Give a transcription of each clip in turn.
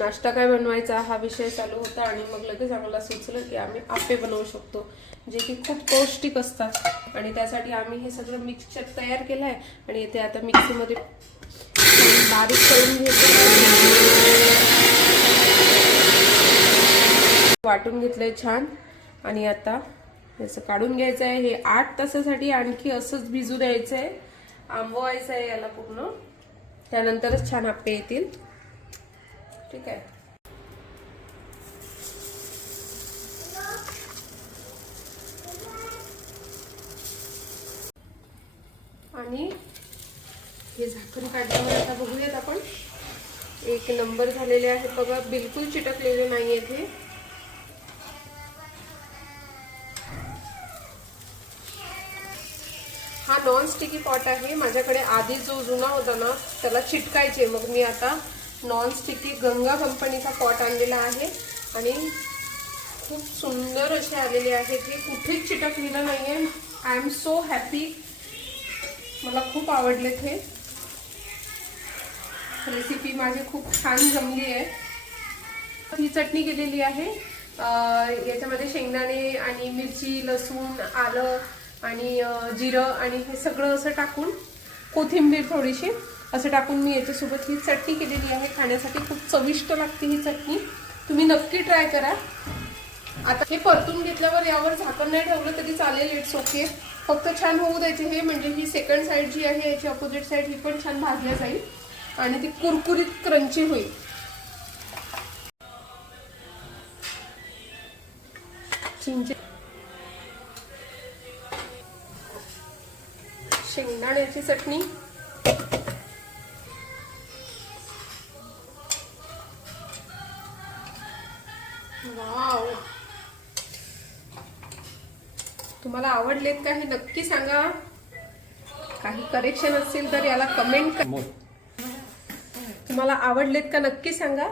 नाश्ता काय बनवायचा हा विषय चालू होता आणि मग लगेच आम्हाला सुचलं की आम्ही आपे बनवू शकतो जे की खूप पौष्टिक असतात. आणि त्यासाठी आम्ही हे सगळं मिक्सचर तयार केलं आहे आणि इथे आता मिक्सीमध्ये बारीक करून घेतो. वाटून घेतलंय छान. आणि आता याचं काढून घ्यायचं आहे हे आठ तासासाठी आणखी असंच भिजू द्यायचं आहे आंबवायचं आहे याला पूर्ण. त्यानंतरच छान आप्पे येतील. ठीक आहे. आणि हे झाकण काढल्यावर आता बघूयात आपण. एक नंबर झालेले आहे बघा बिलकुल चिटकलेले नाही आहेत हे हा नॉन स्टिकी पॉट आहे. माझ्याकडे आधी जो जुना होता ना त्याला चिटकायचे. मग मी आता नॉन स्टिकी गंगा कंपनीचा पॉट आणलेला आहे. आणि खूप सुंदर असे आलेले आहेत. हे कुठेच चिटकलेलं नाही आहे आय एम सो हॅपी मला खूप आवडलेत हे. रेसिपी माझी खूप छान जमली आहे. ही चटणी केलेली आहे. याच्यामध्ये शेंगदाणे आणि मिरची लसूण आलं आणि जिरं आणि हे सगळं असं टाकून कोथिंबीर थोडीशी असं टाकून मी याच्यासोबत ही चटणी केलेली आहे. खाण्यासाठी खूप चविष्ट लागते ही चटणी. तुम्ही नक्की ट्राय करा. आता हे परतून घेतल्यावर यावर झाकण नाही ठेवलं तरी चालेल इट्स ओके फक्त छान होऊ द्यायचे हे म्हणजे ही सेकंड साईड जी आहे याची अपोजिट साईड ही पण छान भाजल्या जाईल. आणि ती कुरकुरीत क्रंची होईल. चिंचे. शेंगदाण्याची चटणी. तुम्हाला आवडलेत का हे नक्की सांगा. काही करेक्शन असेल तर याला कमेंट करा तुम्हाला आवडलेत का नक्की सांगा.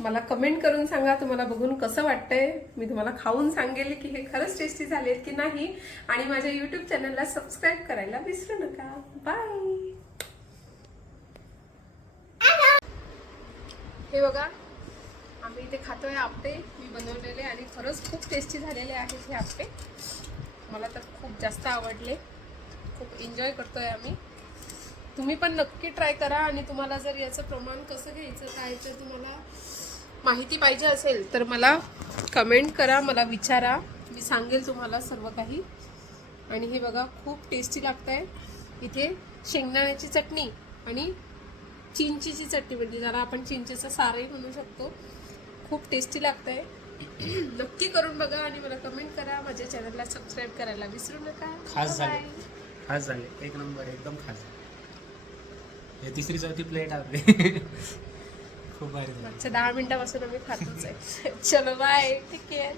मला कमेंट करून सांगा. तुम्हाला बघून कसं वाटतंय. मी तुम्हाला खाऊन सांगेल की हे खरंच टेस्टी झालेत की नाही. आणि माझ्या युट्यूब चॅनलला सबस्क्राईब करायला विसरू नका. बाय हे बघा. आम्ही इथे आहे आपटे मी बनवलेले आणि खरंच खूप टेस्टी झालेले आहेत हे आपटे. मला तर खूप जास्त आवडले. खूप एन्जॉय करतो आहे आम्ही. तुम्ही पण नक्की ट्राय करा आणि तुम्हाला जर याचं प्रमाण कसं घ्यायचं काय तर तुम्हाला माहिती पाहिजे असेल तर मला कमेंट करा मला विचारा. मी सांगेल तुम्हाला सर्व काही. आणि हे बघा खूप टेस्टी लागत आहे इथे शेंगदाण्याची चटणी आणि चिंचीची चटणी म्हणजे ज्याला आपण चिंचेचं सारही म्हणू शकतो. खूप टेस्टी लागत आहे नक्की करून बघा आणि मला कमेंट करा. माझ्या चॅनलला सबस्क्राईब करायला विसरू नका. खास झाले. खास झाले. एक नंबर एकदम खास हे तिसरी चौथी प्लेट आपली. खूप भारी झाली. मागच्या दहा मिनिटापासून आम्ही खातोच आहे. चलो बाय टेक केअर